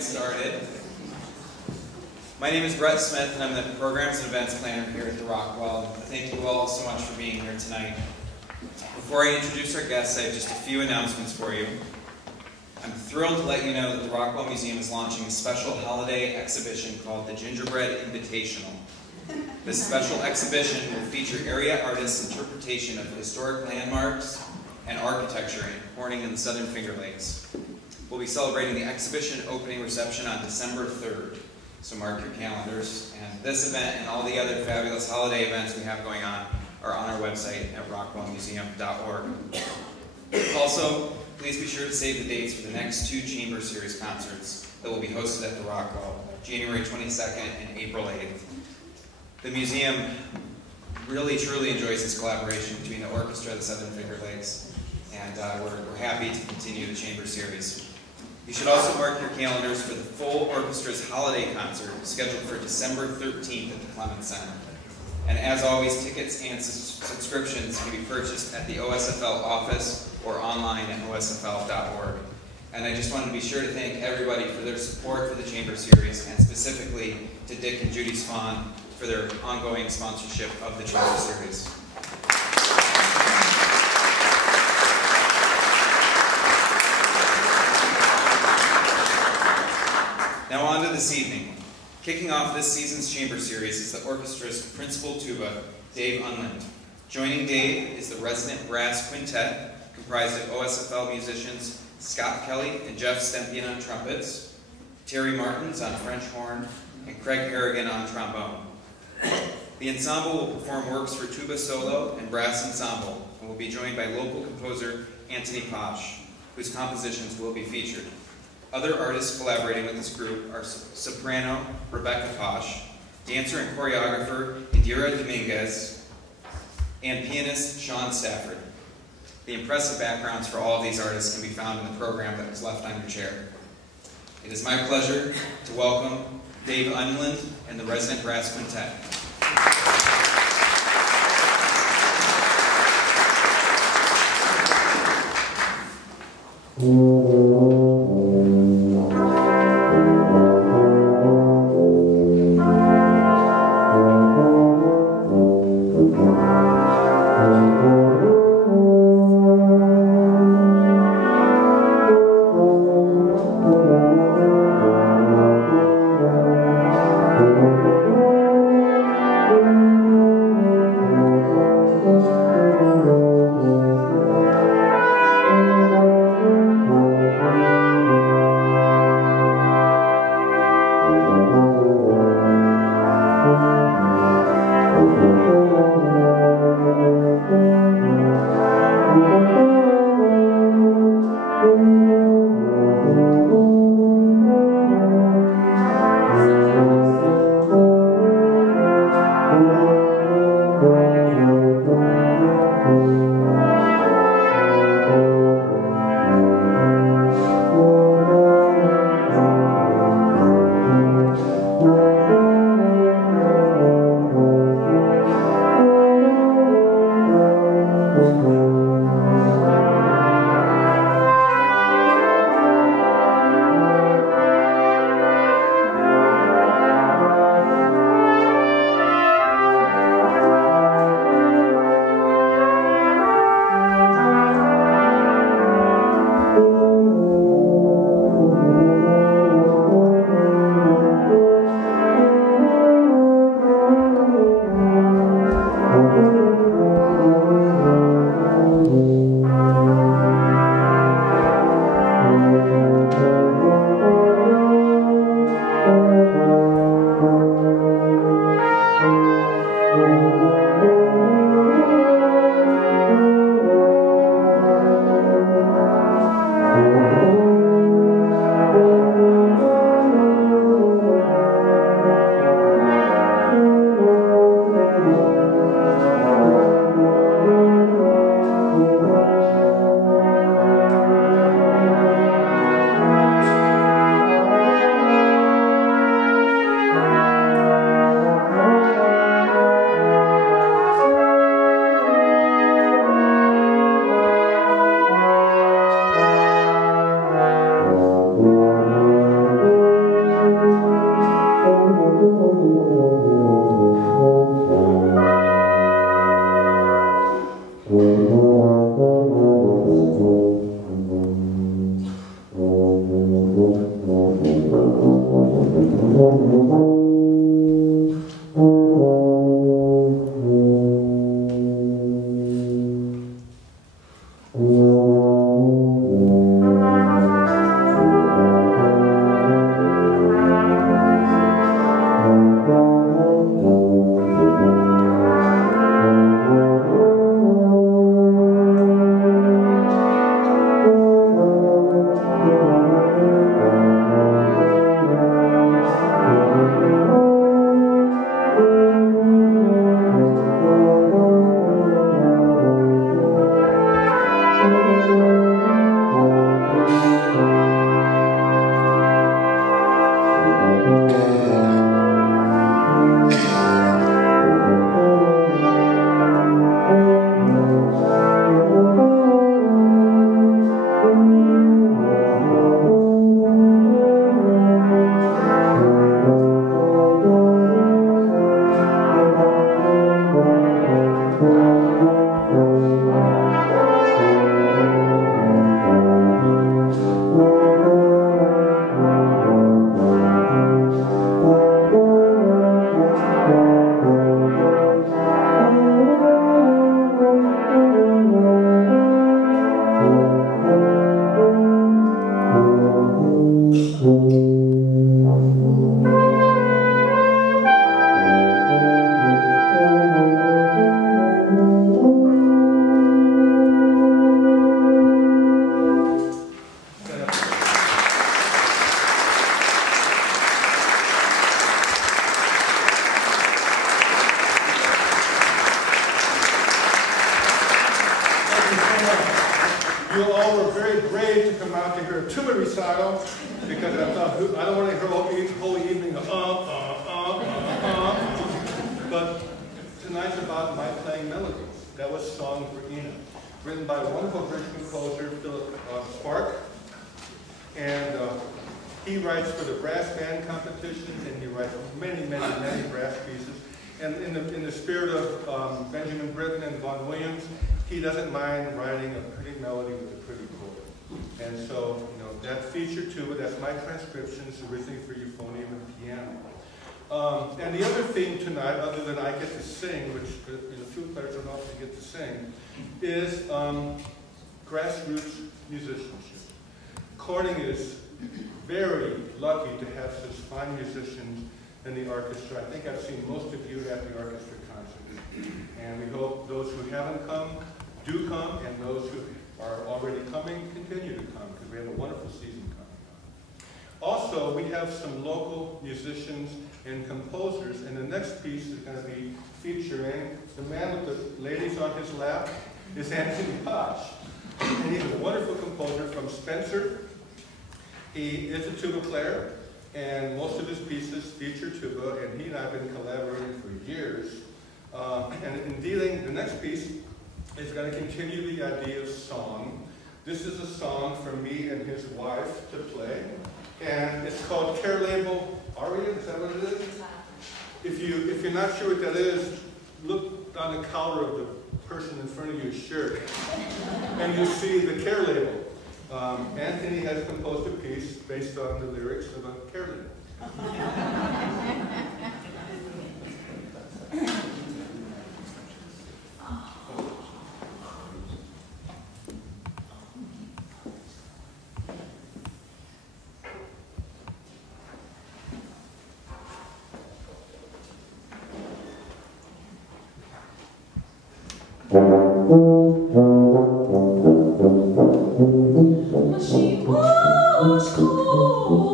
get started. My name is Brett Smith, and I'm the Programs and Events Planner here at the Rockwell. Thank you all so much for being here tonight. Before I introduce our guests, I have just a few announcements for you. I'm thrilled to let you know that the Rockwell Museum is launching a special holiday exhibition called the Gingerbread Invitational. This special exhibition will feature area artists' interpretation of historic landmarks and architecture in Corning and the Southern Finger Lakes. We'll be celebrating the exhibition opening reception on December 3rd, so mark your calendars. And this event and all the other fabulous holiday events we have going on are on our website at rockwellmuseum.org. Also, please be sure to save the dates for the next two Chamber Series concerts that will be hosted at the Rockwell, January 22nd and April 8th. The museum really, truly enjoys this collaboration between the orchestra of the Southern Finger Lakes, and we're happy to continue the Chamber Series. You should also mark your calendars for the full orchestra's holiday concert scheduled for December 13th at the Clements Center. And as always, tickets and subscriptions can be purchased at the OSFL office or online at osfl.org. And I just wanted to be sure to thank everybody for their support for the Chamber Series, and specifically to Dick and Judy Swan for their ongoing sponsorship of the Chamber Series. Now on to this evening. Kicking off this season's Chamber Series is the orchestra's principal tuba, Dave Unland. Joining Dave is the resident brass quintet, comprised of OSFL musicians Scott Kelly and Jeff Stempian on trumpets, Terry Martins on French horn, and Craig Harrigan on trombone. The ensemble will perform works for tuba solo and brass ensemble, and will be joined by local composer Anthony Posh, whose compositions will be featured. Other artists collaborating with this group are soprano Rebecca Posh, dancer and choreographer Indira Dominguez, and pianist Sean Stafford. The impressive backgrounds for all of these artists can be found in the program that was left on your chair. It is my pleasure to welcome Dave Unland and the resident brass quintet. a recital because I thought I don't want to hear the whole evening of but tonight's about my playing melodies. That was Song for Ina, written by wonderful British composer Philip Spark, and he writes for the brass band competitions, and he writes many brass pieces. And in the spirit of Benjamin Britten and Vaughan Williams, he doesn't mind writing a pretty melody with a pretty chord. And so, you know, that feature to it, that's my transcriptions originally for euphonium and piano. And the other theme tonight, other than I get to sing, which flute players don't often get to sing, is grassroots musicianship. Corning is very lucky to have such fine musicians in the orchestra. I think I've seen most of you at the orchestra concert. And we hope those who haven't come do come, and those who are already coming continue to come, because we have a wonderful season coming up. Also, we have some local musicians and composers, and the next piece is going to be featuring the man with the ladies on his lap is Anthony Koch. And he's a wonderful composer from Spencer. He is a tuba player, and most of his pieces feature tuba, and he and I have been collaborating for years. And in dealing, the next piece is going to continue the idea of song. This is a song for me and his wife to play, and it's called Care Label Aria. Is that what it is? If you're not sure what that is, look on the collar of the person in front of your shirt, and you'll see the care label. Anthony has composed a piece based on the lyrics of a care label. She was cold,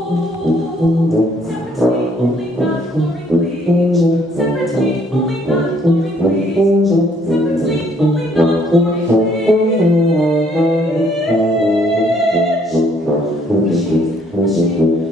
17, only not chlorine bleach, 17, only not chlorine bleach, 17, only not chlorine bleach. She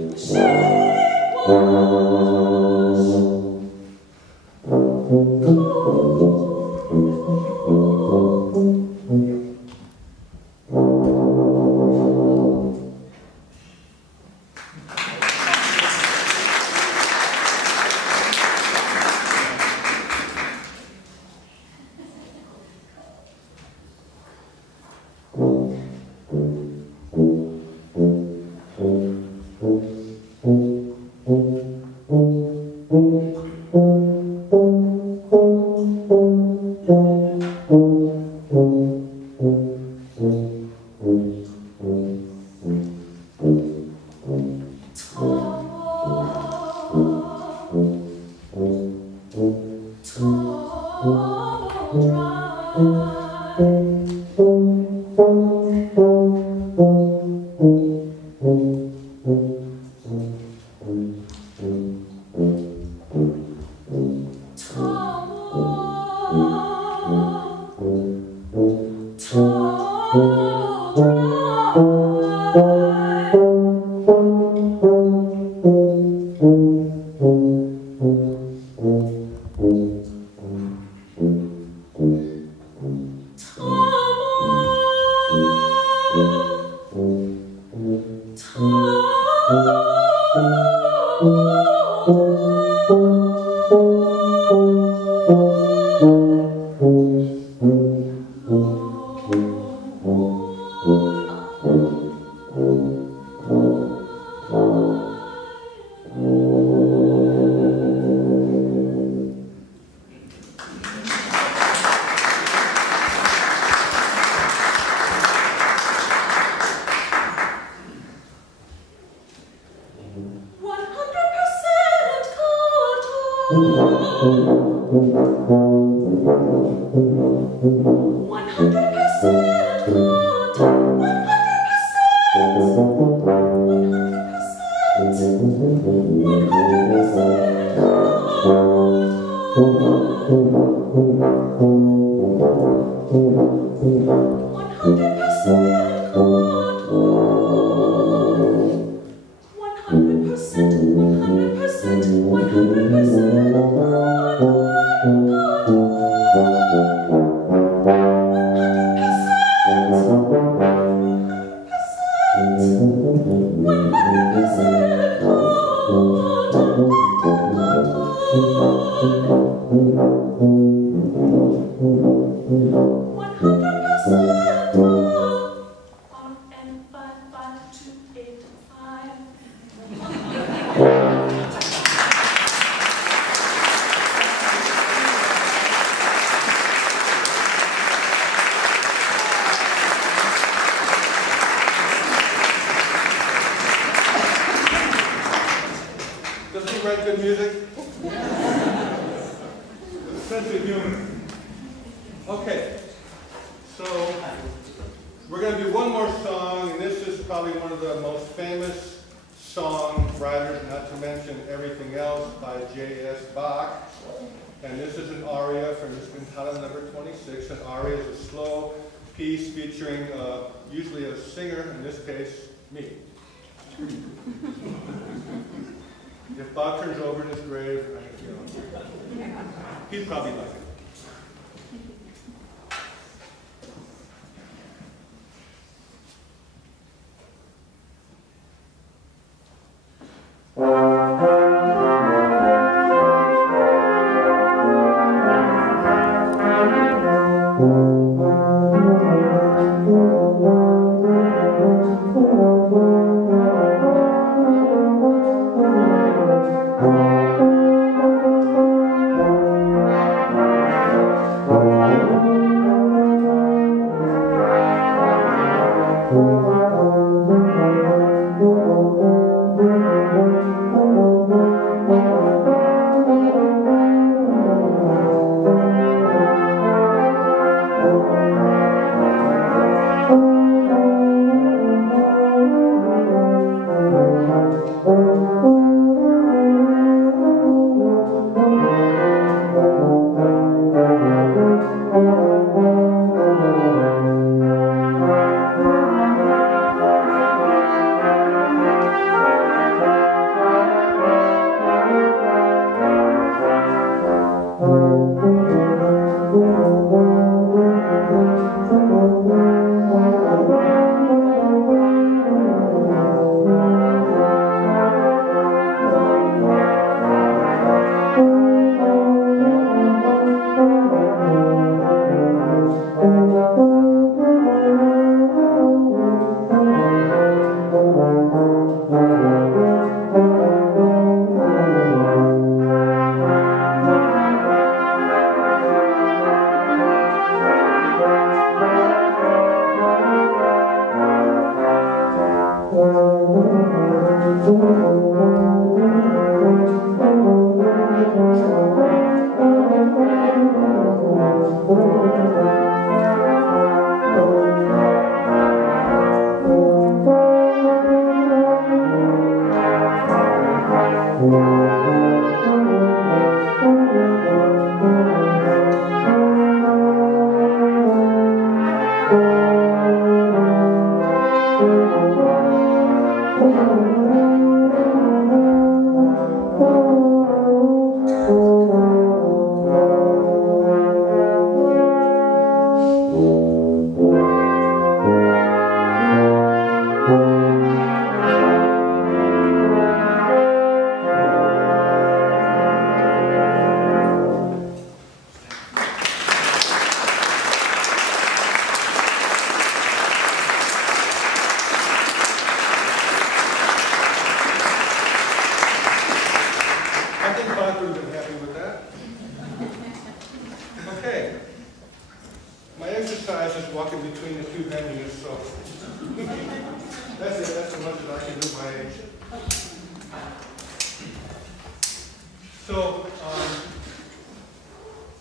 Does he write good music? Sense of humor. Okay, so we're going to do one more song, and this is probably one of the most famous songwriters, not to mention everything else, by J.S. Bach. And this is an aria from his cantata number 26. An aria is a slow piece featuring usually a singer, in this case, me. If Bob turns over in his grave, he'd probably like it.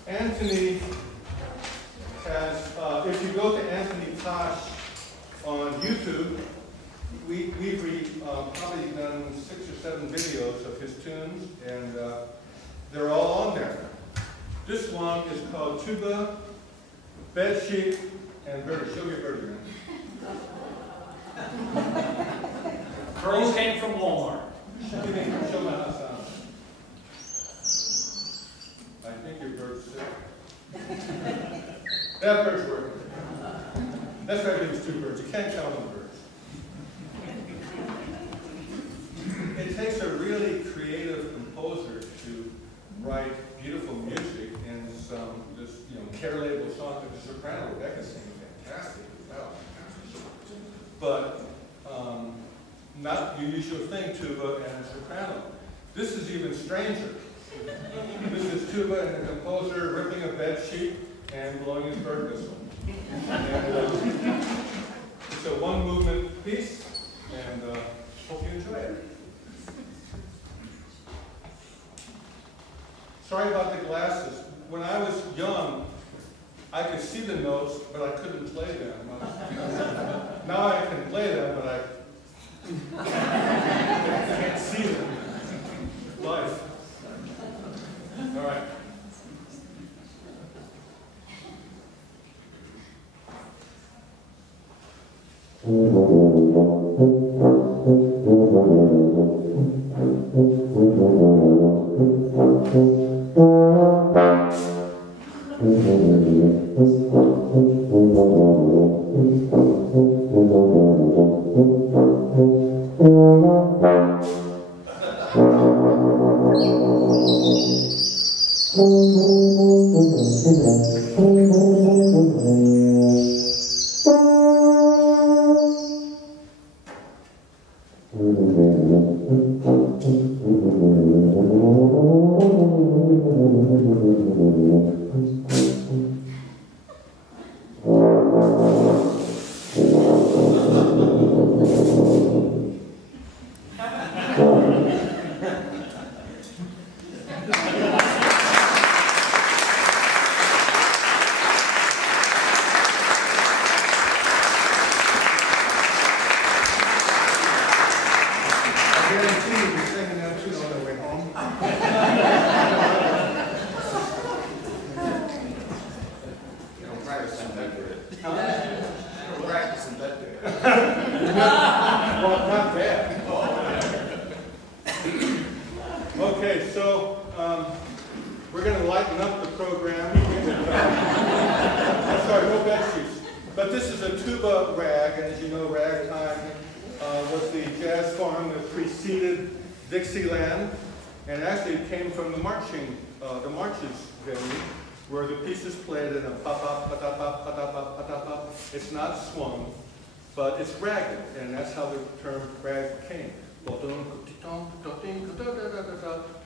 Anthony has, if you go to Anthony Tosh on YouTube, we've probably done 6 or 7 videos of his tunes, and they're all on there. This one is called Tuba, Bedsheet, and Birdie. Show me your birdie, man. Birdies came from Walmart. Show me how it sounds. I think your bird's sick. That bird's working. That's right, it was 2 birds. You can't count on birds. it takes a really creative composer to write beautiful music in some just care label song to the soprano. Rebecca sings fantastic without. But not your usual thing, tuba and soprano. This is even stranger. This is tuba and the composer ripping a bed sheet and blowing his bird whistle. And, it's a one movement piece, and hope you enjoy it. Sorry about the glasses. When I was young, I could see the notes, but I couldn't play them. Now I can play them, but I can't see them. Life. All right. It's not swung, but it's ragged, and that's how the term rag came.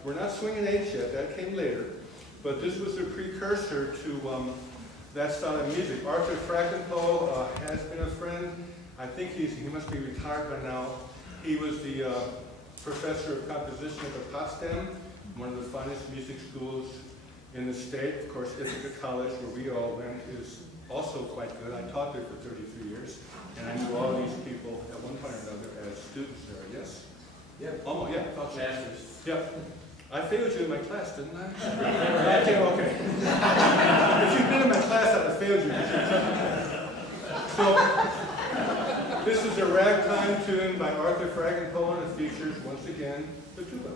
We're not swinging H yet, that came later, but this was a precursor to that style of music. Arthur Frankenthal has been a friend. I think he must be retired by now. He was the professor of composition at the Potsdam, one of the finest music schools in the state. Of course, Ithaca College, where we all went, is also quite good. I taught there for 33 years, and I knew all these people at one point or another as students there. Yes? Yeah. Almost, yeah. Masters. Yeah. I failed you in my class, didn't I? Okay. If you'd been in my class, I'd have failed you. So, this is a ragtime tune by Arthur Frankenthal, and it features, once again, the tuba.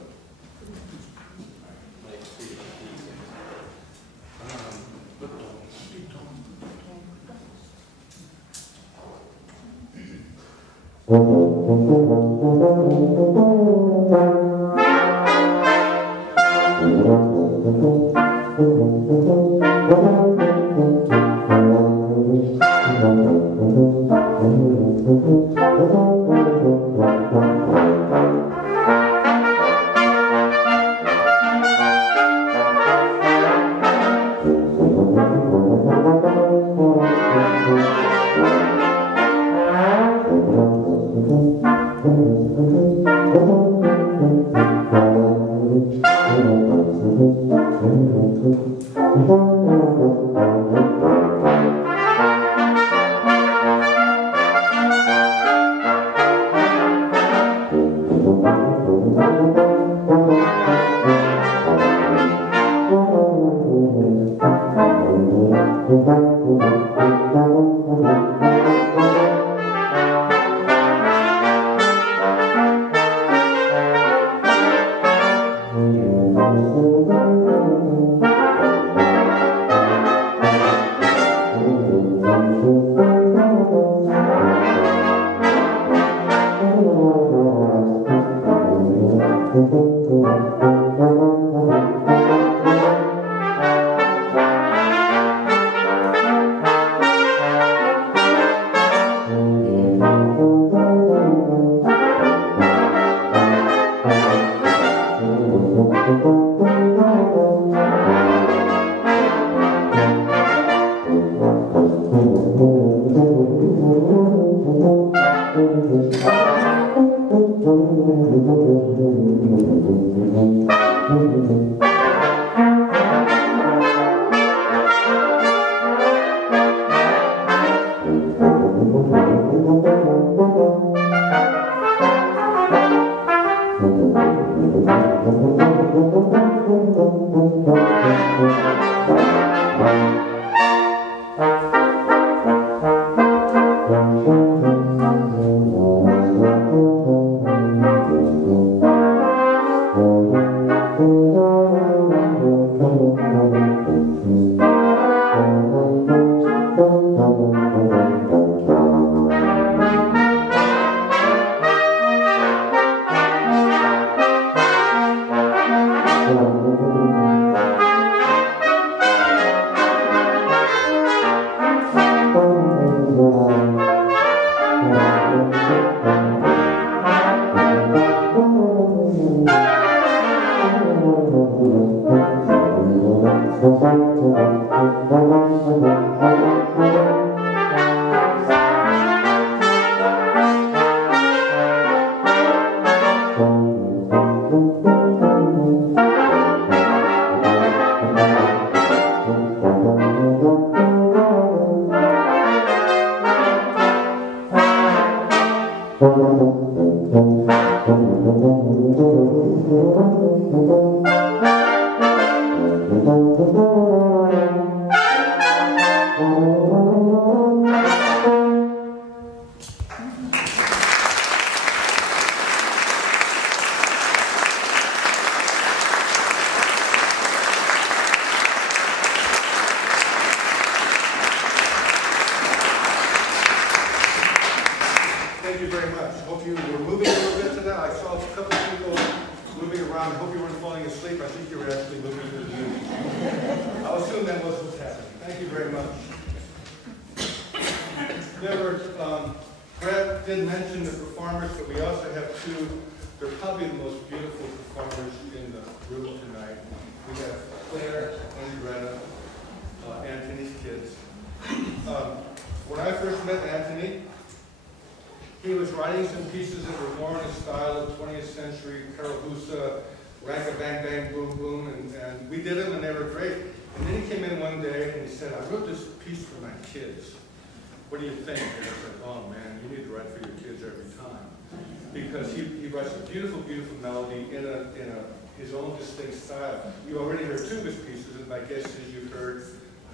His own distinct style. You already heard two of his pieces, and my guess is you've heard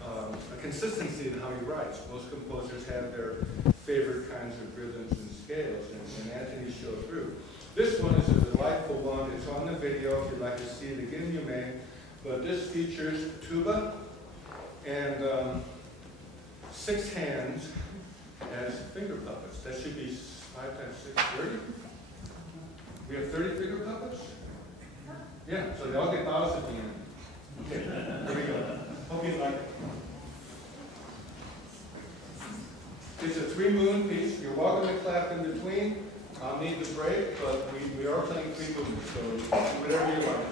a consistency in how he writes. Most composers have their favorite kinds of rhythms and scales, and Anthony showed through. This one is a delightful one. It's on the video. If you'd like to see it again, you may. But this features tuba and 6 hands as finger puppets. That should be 5 times 6, 30. We have 30 finger puppets? Yeah, so they all get bows at the end. Okay, here we go. Hope you like it. It's a 3-moon piece. You're welcome to clap in between. I'll need the break, but we are playing 3 movements, so do whatever you like.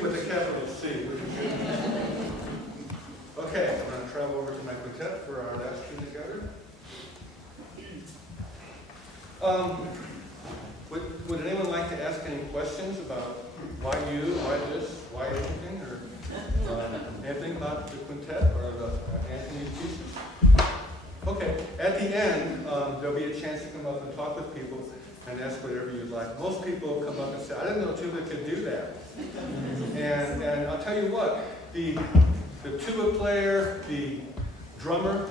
With a capital C. Okay, I'm going to travel over to my quintet for our last tune together. Would anyone like to ask any questions about why you, why this, why anything, or anything about the quintet or the Anthony's pieces? Okay, at the end, there'll be a chance to come up and talk with people and ask whatever you'd like. Most people come up and say, I didn't know tuba could do that. And I'll tell you what, the tuba player, the drummer,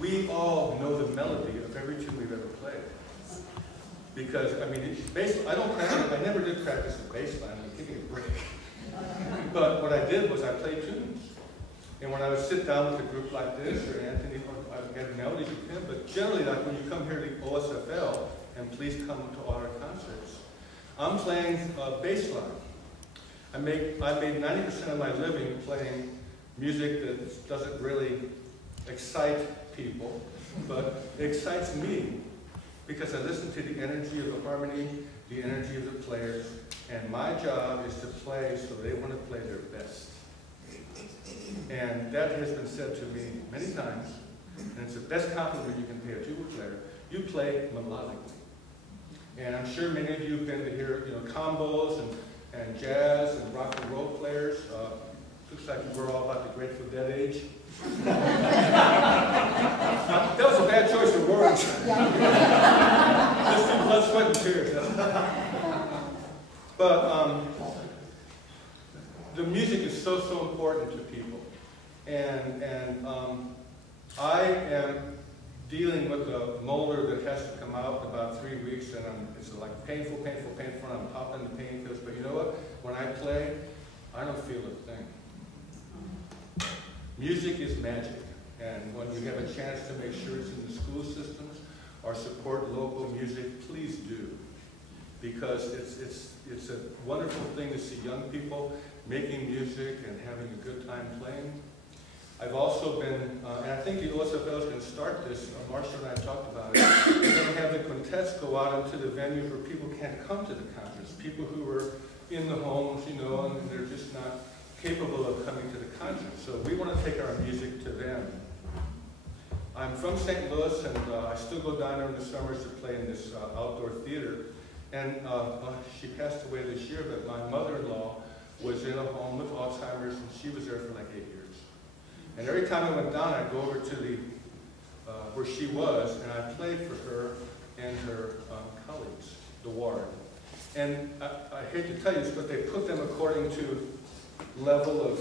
we all know the melody of every tune we've ever played. Because, I mean, I never did practice the bass line. I mean, give me a break. But what I did was I played tunes. And when I would sit down with a group like this, or Anthony, I would get melodies with him. But generally, like when you come here to OSFL, and please come to all our concerts, I'm playing bass line. I made 90% of my living playing music that doesn't really excite people, but it excites me because I listen to the energy of the harmony, the energy of the players, and my job is to play so they want to play their best. And that has been said to me many times, and it's the best compliment you can pay a tuba player. You play melodically. And I'm sure many of you have been to hear, combos and jazz and rock and roll players. Looks like we're all about the Grateful Dead age. That was a bad choice of words. Just in blood, sweat, and tears. But the music is so important to people. And I am dealing with a molder that has to come out in about 3 weeks, and it's like painful, and I'm popping the pain pills. But you know what? When I play, I don't feel a thing. Music is magic, and when you have a chance to make sure it's in the school systems or support local music, please do, because it's a wonderful thing to see young people making music and having a good time playing. I've also been, and I think the OSFL is going to start this, Marcia and I talked about it, we're going to have the quintets go out into the venues where people can't come to the concerts, people who are in the homes, and they're just not capable of coming to the concert. So we want to take our music to them. I'm from St. Louis, and I still go down there in the summers to play in this outdoor theater. And she passed away this year, but my mother-in-law was in a home with Alzheimer's, and she was there for like 8 years. And every time I went down, I'd go over to the where she was, and I played for her and her colleagues, the ward. And I hate to tell you this, but they put them according to level of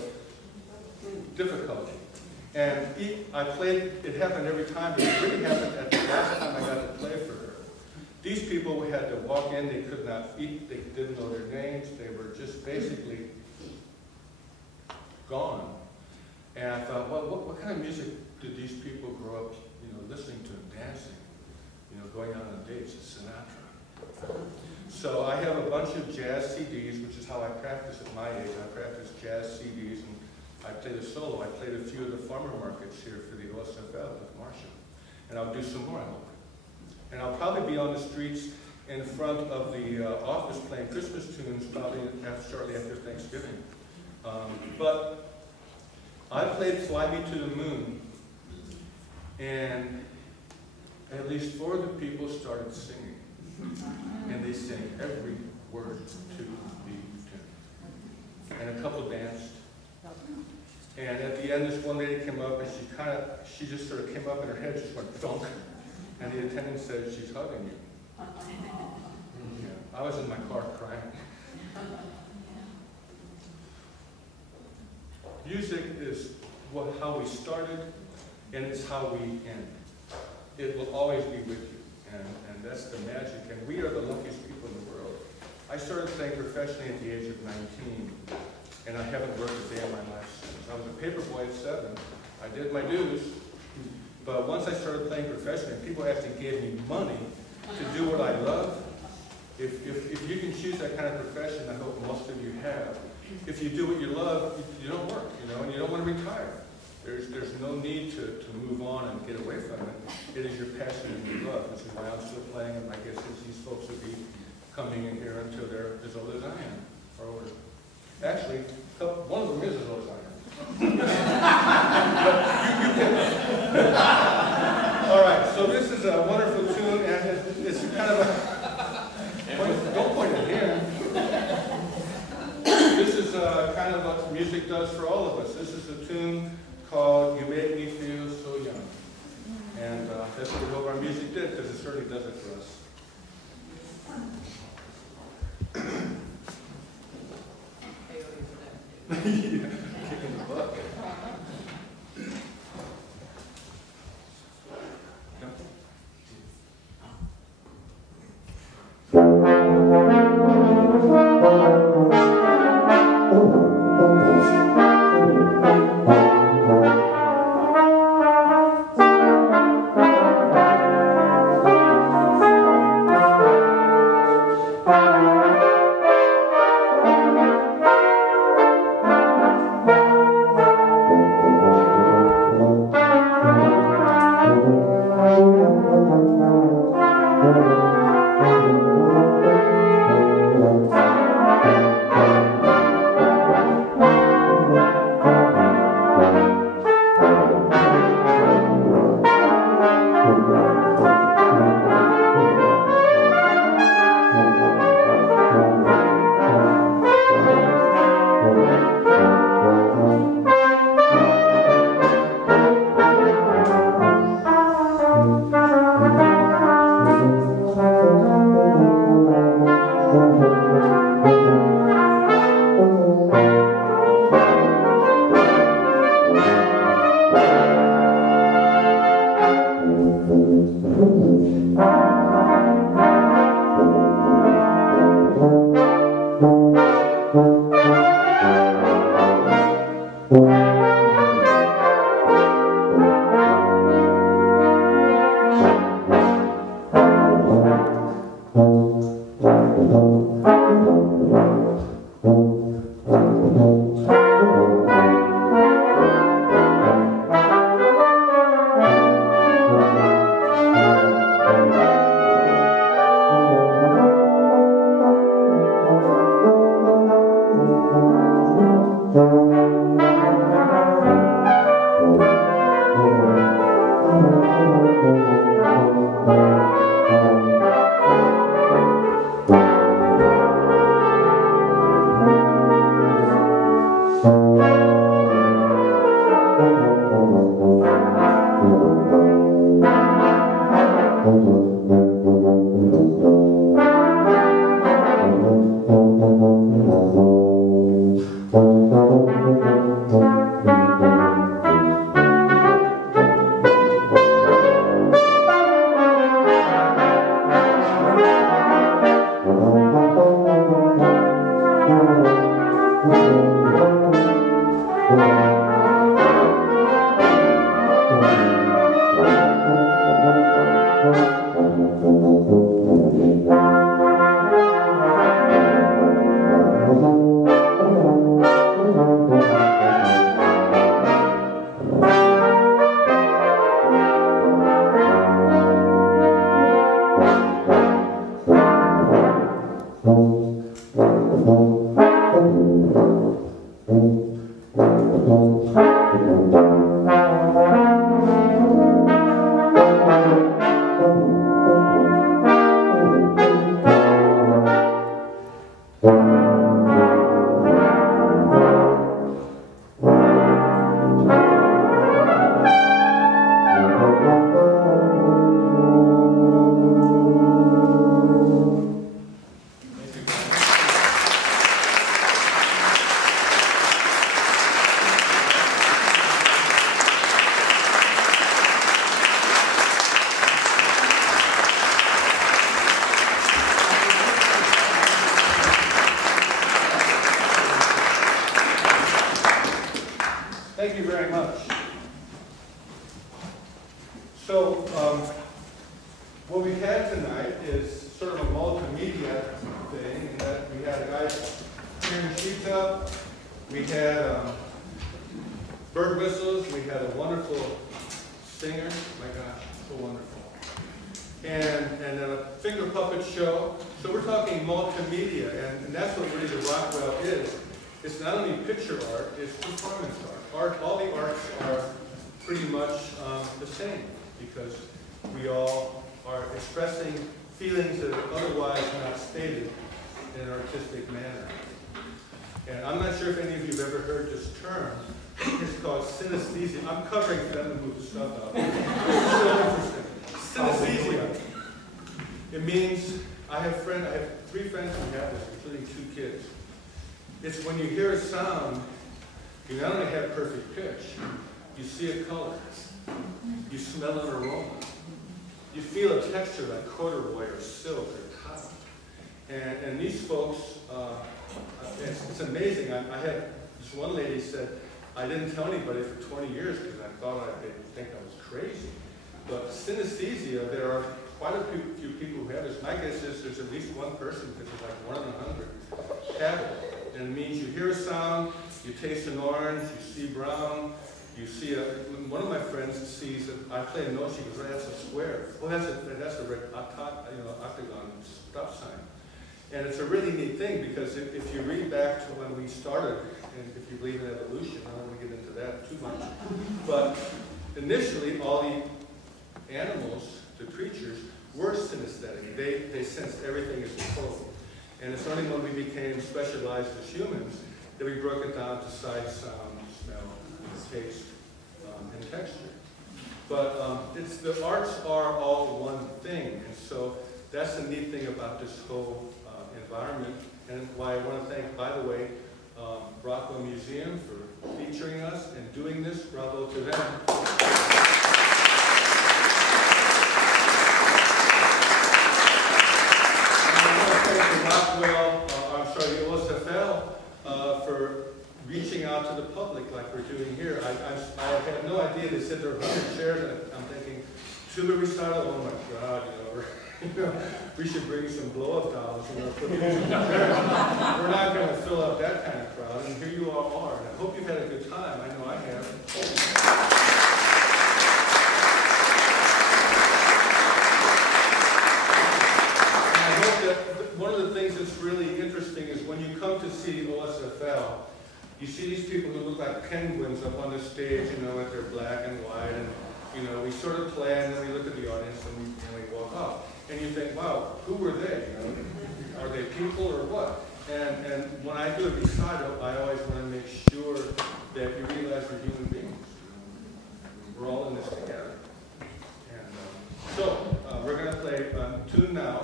difficulty. And I played, it happened every time, but it really happened at the last time I got to play for her. These people had to walk in, they could not eat, they didn't know their names, they were just basically gone. And I thought, well, what kind of music did these people grow up, listening to and dancing, going out on dates? It's Sinatra. So I have a bunch of jazz CDs, which is how I practice at my age. I practice jazz CDs, and I played a solo. I played a few of the farmer markets here for the OSFL with Marcia. And I'll do some more, I hope. And I'll probably be on the streets in front of the office playing Christmas tunes probably shortly after Thanksgiving. But I played Fly Me to the Moon, and at least 4 of the people started singing. And they sang every word to the tune. And a couple danced. And at the end, this one lady came up, and she just sort of came up, and her head just went thunk. And the attendant said, she's hugging you. Yeah, I was in my car crying. Music is how we started, and it's how we end. It will always be with you, and that's the magic, and we are the luckiest people in the world. I started playing professionally at the age of 19, and I haven't worked a day in my life since. I was a paper boy at 7. I did my dues, but once I started playing professionally, people actually gave me money to do what I love. If you can choose that kind of profession, I hope most of you have. If you do what you love, you don't work, and you don't want to retire. There's no need to move on and get away from it. It is your passion and your love, which is why I'm still playing, and I guess these folks will be coming in here until they're as old as I am, or older. Actually, one of them is as old as I am. All right, so this is a wonderful tune, and it's kind of a... Don't point at him. This is kind of what music does for all of us. This is a tune called You Make Me Feel So Young. And that's what we hope our music did, because it certainly does it for us. Yeah, kicking the butt. Thank you very much. So, what we had tonight is sort of a multimedia thing, in that we had guys tearing sheets up, we had bird whistles, we had a wonderful singer, my gosh, so wonderful, and then a finger puppet show. So we're talking multimedia, and that's what really the Rockwell is. It's not only picture art, it's performance art. All the arts are pretty much the same, because we all are expressing feelings that are otherwise not stated in an artistic manner. And I'm not sure if any of you have ever heard this term. It's called synesthesia. I'm covering for them to move the stuff out. It's so interesting. Synesthesia. It means, I have 3 friends who have this, including 2 kids. It's when you hear a sound, you not only have perfect pitch, you see a color, you smell an aroma, you feel a texture like corduroy or silk or cotton. And these folks, it's amazing. I had this one lady said, I didn't tell anybody for 20 years because I thought they'd think I was crazy. But synesthesia, there are quite a few people who have this. My guess is there's at least one person, because it's like 1 in 100, have it. And it means you hear a sound, you taste an orange, you see brown, you see one of my friends sees that I play a note, she goes, oh, that's a square. Oh, that's a red octagon stop sign. And it's a really neat thing, because if you read back to when we started, and if you believe in evolution, I don't want to get into that too much, but initially all the animals, the creatures, were synesthetic. They sensed everything as a whole. And it's only when we became specialized as humans that we broke it down to sight, sound, smell, taste, and texture. But the arts are all one thing, and so that's the neat thing about this whole environment, and why I want to thank, by the way, Rockwell Museum for featuring us and doing this. Bravo to them. Rockwell, the OSFL, for reaching out to the public like we're doing here. I had no idea. They said there were 100 chairs, and I'm thinking, tuba recital, oh my God, we should bring some blow-up dolls, put these in the chairs. We're not going to fill up that kind of crowd, and here you all are. And I hope you've had a good time. I know I have. One of the things that's really interesting is when you come to see OSFL, you see these people who look like penguins up on the stage, with their black and white, and we sort of play, and then we look at the audience and we walk off. And you think, wow, who were they? Are they people or what? And when I do a recital, I always want to make sure that you realize we're human beings. We're all in this together. And so we're going to play a tune now.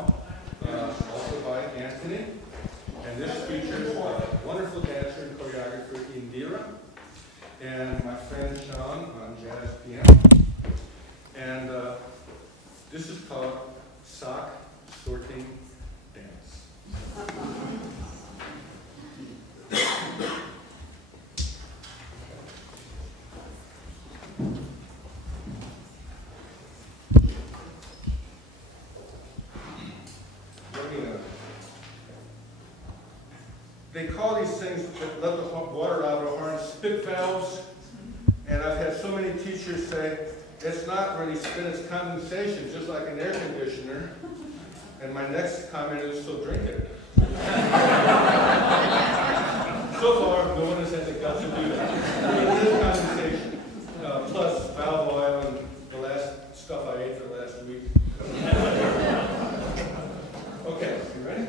Also by Anthony, and this features a wonderful dancer and choreographer Indira, and my friend Sean on jazz piano. And this is called Sock Sorting Dance. They call these things that let the water out of the horn spit valves, and I've had so many teachers say, it's not really spit, it's condensation, just like an air conditioner. And my next comment is, so drink it. So far, no one has had the guts to do that. But it is condensation, plus valve oil and the last stuff I ate for the last week. Okay, you ready?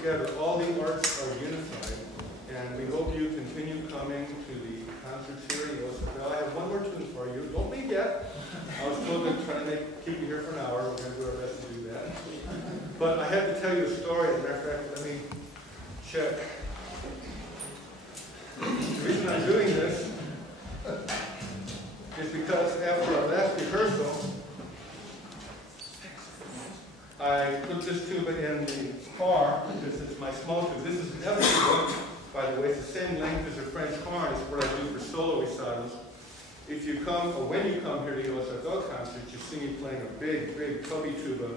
Together, all the arts are unified, and we hope you continue coming to the concerts here. He goes, well, I have one more tune for you. Don't leave yet. I was told to try to keep you here for an hour. We're going to do our best to do that. But I have to tell you a story. As a matter of fact, let me check. The reason I'm doing this is because after our last rehearsal, I put this tuba in the car. This is my small tuba. This is an F tuba, by the way. It's the same length as a French horn. It's what I do for solo recitals. If you come, or when you come here to USFL concerts, you see me playing a big, big tubby tuba,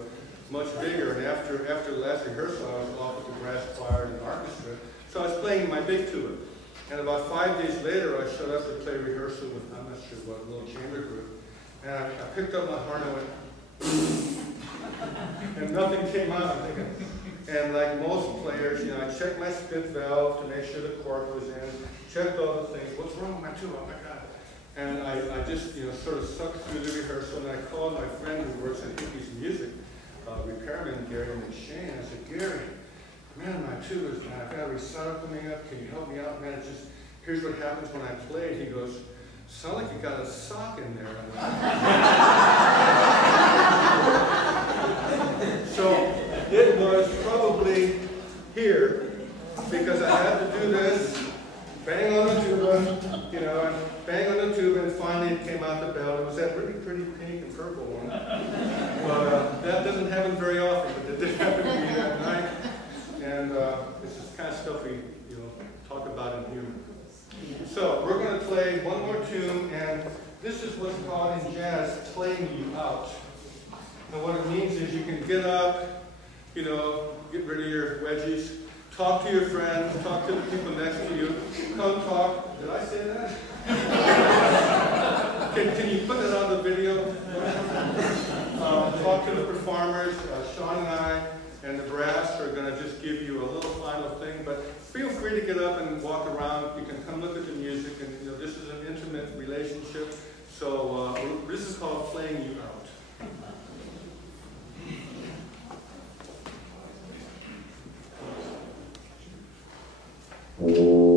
much bigger. And after the last rehearsal, I was off with the brass choir and the orchestra. So I was playing my big tuba. And about 5 days later, I showed up to play rehearsal with, I'm not sure what, a little chamber group. And I picked up my horn and I went, and nothing came out. I'm thinking, and like most players, you know, I checked my spit valve to make sure the cork was in, checked all the things. What's wrong with my tuba? Oh my God. And I just, you know, sort of sucked through the rehearsal, and I called my friend who works in Hickey's Music, repairman Gary McShane. I said, Gary, man, my tubas, man, I've got a recital coming up. Can you help me out, man? It's just, here's what happens when I play. He goes, sound like you got a sock in there. So it was probably here, because I had to do this, bang on the tuba, you know, and bang on the tuba, and finally it came out the bell. It was that really pretty pink and purple one. But that doesn't happen very often, but it did happen to me that night. And it's the kind of stuff we, you know, talk about in humor. So we're going to play one more tune, and this is what's called in jazz playing you out. And what it means is you can get up, you know, get rid of your wedgies, talk to your friends, talk to the people next to you, come talk. Did I say that? Can you put that on the video? Talk to the performers. Sean and I and the brass are going to just give you a little final thing, but feel free to get up and walk around. You can come look at the music, and you know, this is an intimate relationship. So this is called Playing You Out. Thank you.